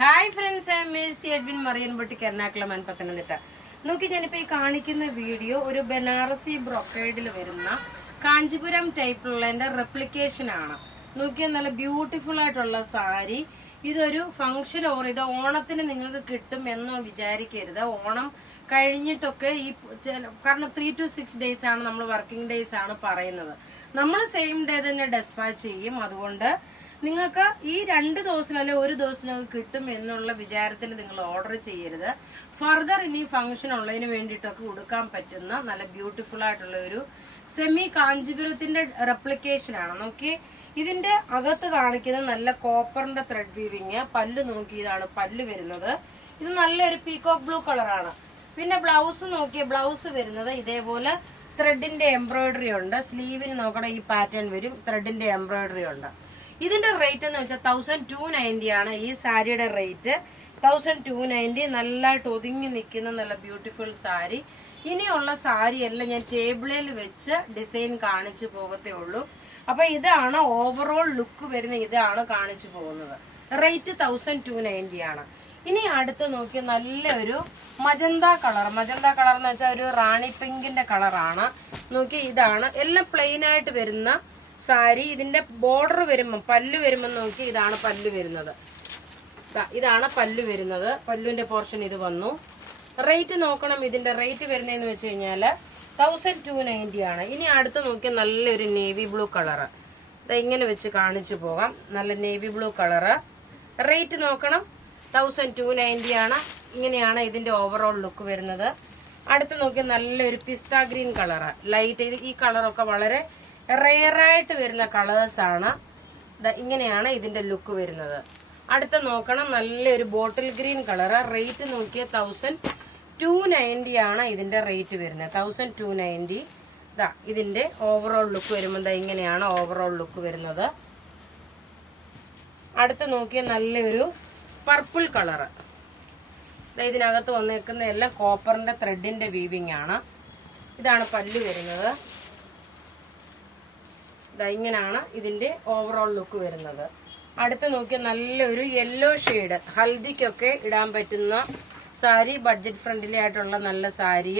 Hi friends, I Mercy Edwin Mariyampotti Ernakulam Pathanamthitta. നോക്കി ഞാനിപ്പോൾ ഈ കാണിക്കുന്ന വീഡിയോ ഒരു ബനാറസി ബ്രൊക്കേഡിൽ വരുന്ന കാഞ്ചിപുരം ടൈപ്പിലുള്ളതിൻ്റെ റെപ്ലിക്കേഷൻ ആണ്. നോക്കിയാൽ നല്ല ബ്യൂട്ടിഫുൾ ആയിട്ടുള്ള സാരി. ഇതൊരു ഫംഗ്ഷൻ ഇത് ഓണത്തിന് നിങ്ങൾക്ക് കിട്ടും എന്ന് വിചാരിക്കരുത്. ഓണം കഴിഞ്ഞിട്ടൊക്കെ കാരണം 3 to 6 days ആണ് നമ്മൾ വർക്കിംഗ് ഡേയ്സ് ആണ് പറയുന്നത്. നമ്മൾ സെയിം ഡേ തന്നെ ഡെസ്പാച്ച് ചെയ്യും. അതുകൊണ്ട് നിങ്ങൾക്ക് ഈ 2 ദിവസം അല്ലെ 1 ദിവസം കിട്ടും എന്നുള്ള വിചാരത്തിൽ നിങ്ങൾ ഓർഡർ ചെയ്യരുത്. ഫർദർ ഇനി ഫംഗ്ഷൻ ഉള്ളതിന് വേണ്ടിയിട്ടൊക്കെ കൊടുക്കാൻ പറ്റുന്ന നല്ല ബ്യൂട്ടിഫുൾ ആയിട്ടുള്ള ഒരു സെമി കാഞ്ചീപുരത്തിന്റെ റെപ്ലിക്കേഷൻ ആണ്. നോക്കി, ഇതിന്റെ അകത്ത് കാണിക്കുന്നത് നല്ല കോപ്പറിന്റെ ത്രെഡ് വീവിങ്. പല്ല് നോക്കി, ഇതാണ് പല്ല് വരുന്നത്. ഇത് നല്ലൊരു പീകോക്ക് ബ്ലൂ കളറാണ്. പിന്നെ ബ്ലൗസ് നോക്കിയ ബ്ലൗസ് വരുന്നത് ഇതേപോലെ ത്രെഡിന്റെ എംബ്രോയിഡറി ഉണ്ട്. സ്ലീവിന് നോക്കണം, ഈ പാറ്റേൺ വരും. ത്രെഡിന്റെ എംബ്രോയിഡറി ഉണ്ട്. ഇതിന്റെ റേറ്റ് എന്ന് വെച്ചാൽ 1290 ആണ്. ഈ സാരിയുടെ റേറ്റ് 1290. നല്ലതായിട്ട് ഒതുങ്ങി നിൽക്കുന്ന നല്ല ബ്യൂട്ടിഫുൾ സാരി. ഇനിയുള്ള സാരി എല്ലാം ഞാൻ ടേബിളിൽ വെച്ച് ഡിസൈൻ കാണിച്ചു പോകത്തേ ഉള്ളൂ. അപ്പൊ ഇതാണ് ഓവറോൾ ലുക്ക് വരുന്ന, ഇതാണ് കാണിച്ചു പോകുന്നത്. റേറ്റ് 1290 ആണ്. ഇനി അടുത്ത് നോക്കി നല്ലൊരു മജന്ത കളർ. മജന്ത കളർ എന്ന് വെച്ചാൽ ഒരു റാണി പിങ്കിന്റെ കളറാണ്. നോക്കി, ഇതാണ് എല്ലാം പ്ലെയിൻ ആയിട്ട് വരുന്ന സാരി. ഇതിന്റെ ബോർഡർ വരുമ്പോ പല്ല് വരുമ്പോ നോക്കി, ഇതാണ് പല്ല് വരുന്നത്. ഇതാണ് പല്ല് വരുന്നത്. പല്ലുവിന്റെ പോർഷൻ ഇത് വന്നു. റേറ്റ് നോക്കണം. ഇതിന്റെ റേറ്റ് വരുന്നതെന്ന് വെച്ച് കഴിഞ്ഞാല് 1290 ആണ്. ഇനി അടുത്ത് നോക്കിയാൽ നല്ലൊരു നേവി ബ്ലൂ കളറ്. ഇങ്ങനെ വെച്ച് കാണിച്ചു പോകാം. നല്ല നേവി ബ്ലൂ കളറ്. റേറ്റ് നോക്കണം, 1290 ആണ്. ഇങ്ങനെയാണ് ഇതിന്റെ ഓവറോൾ ലുക്ക് വരുന്നത്. അടുത്ത് നോക്കിയാൽ നല്ലൊരു പിസ്ത ഗ്രീൻ കളറ്. ലൈറ്റ്, ഈ കളറൊക്കെ വളരെ റെയറായിട്ട് വരുന്ന കളേഴ്സ് ആണ്. ഇങ്ങനെയാണ് ഇതിന്റെ ലുക്ക് വരുന്നത്. അടുത്ത നോക്കണം, നല്ലൊരു ബോട്ടിൽ ഗ്രീൻ കളറ്. റേറ്റ് നോക്കിയ 1290 ആണ് ഇതിന്റെ റേറ്റ് വരുന്നത്. 1290. ഇതിന്റെ ഓവറോൾ ലുക്ക് വരുമ്പോൾ ഇങ്ങനെയാണ് ഓവറോൾ ലുക്ക് വരുന്നത്. അടുത്ത് നോക്കിയ നല്ലൊരു പർപ്പിൾ കളറ്. ഇതിനകത്ത് വന്നേക്കുന്ന എല്ലാം കോപ്പറിന്റെ ത്രെഡിന്റെ വീവിങ് ആണ്. ഇതാണ് പല്ല് വരുന്നത്. ഇങ്ങനെയാണ് ഇതിന്റെ ഓവറോൾ ലുക്ക് വരുന്നത്. അടുത്ത് നോക്കിയാൽ നല്ലൊരു യെല്ലോ ഷെയ്ഡ്, ഹൽദിക്കൊക്കെ ഇടാൻ പറ്റുന്ന സാരി. ബഡ്ജറ്റ് ഫ്രണ്ട്ലി ആയിട്ടുള്ള നല്ല സാരി.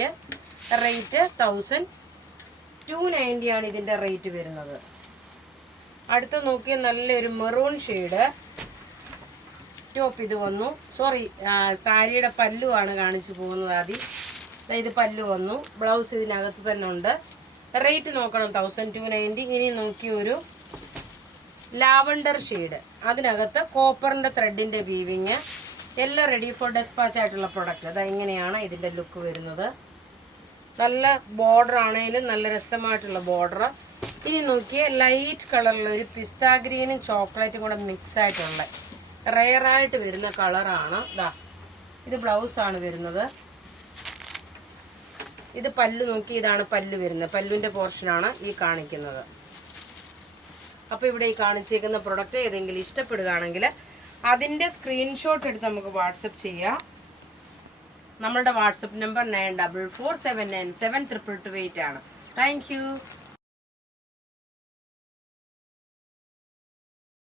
റേറ്റ് 1290 ആണ് ഇതിന്റെ റേറ്റ് വരുന്നത്. അടുത്ത് നോക്കിയാൽ നല്ലൊരു മെറൂൺ ഷെയ്ഡ് ടോപ്പ്. ഇത് വന്നു. സോറി, സാരിയുടെ പല്ലുവാണ് കാണിച്ചു പോകുന്നത് ആദ്യം. ഇത് പല്ലു വന്നു. ബ്ലൗസ് ഇതിനകത്ത് തന്നെ ഉണ്ട്. റേറ്റ് നോക്കണം, 1290. ഇനി നോക്കി ഒരു ലാവണ്ടർ ഷെയ്ഡ്. അതിനകത്ത് കോപ്പറിന്റെ ത്രെഡിന്റെ വീവിങ്. എല്ലാം റെഡി ഫോർ ഡെസ്പാച്ച് ആയിട്ടുള്ള പ്രൊഡക്റ്റ്. ഇങ്ങനെയാണ് ഇതിന്റെ ലുക്ക് വരുന്നത്. നല്ല ബോർഡർ ആണെങ്കിലും നല്ല രസമായിട്ടുള്ള ബോർഡർ. ഇനി നോക്കിയേ ലൈറ്റ് കളറിലുള്ള ഒരു പിസ്ത ഗ്രീനും ചോക്ലേറ്റും കൂടെ മിക്സ് ആയിട്ടുള്ള റെയറായിട്ട് വരുന്ന കളറാണ്. ഇത് ബ്ലൗസ് ആണ് വരുന്നത്. ഇത് പല്ല് നോക്കി, ഇതാണ് പല്ല് വരുന്നത്. പല്ലുവിന്റെ പോർഷനാണ് ഈ കാണിക്കുന്നത്. അപ്പൊ ഇവിടെ ഈ കാണിച്ചേക്കുന്ന പ്രൊഡക്റ്റ് ഏതെങ്കിലും ഇഷ്ടപ്പെടുകയാണെങ്കിൽ അതിന്റെ സ്ക്രീൻഷോട്ട് എടുത്ത് നമുക്ക് വാട്സപ്പ് ചെയ്യാം. നമ്മളുടെ വാട്സപ്പ് നമ്പർ 9447972228 ആണ്. Thank you.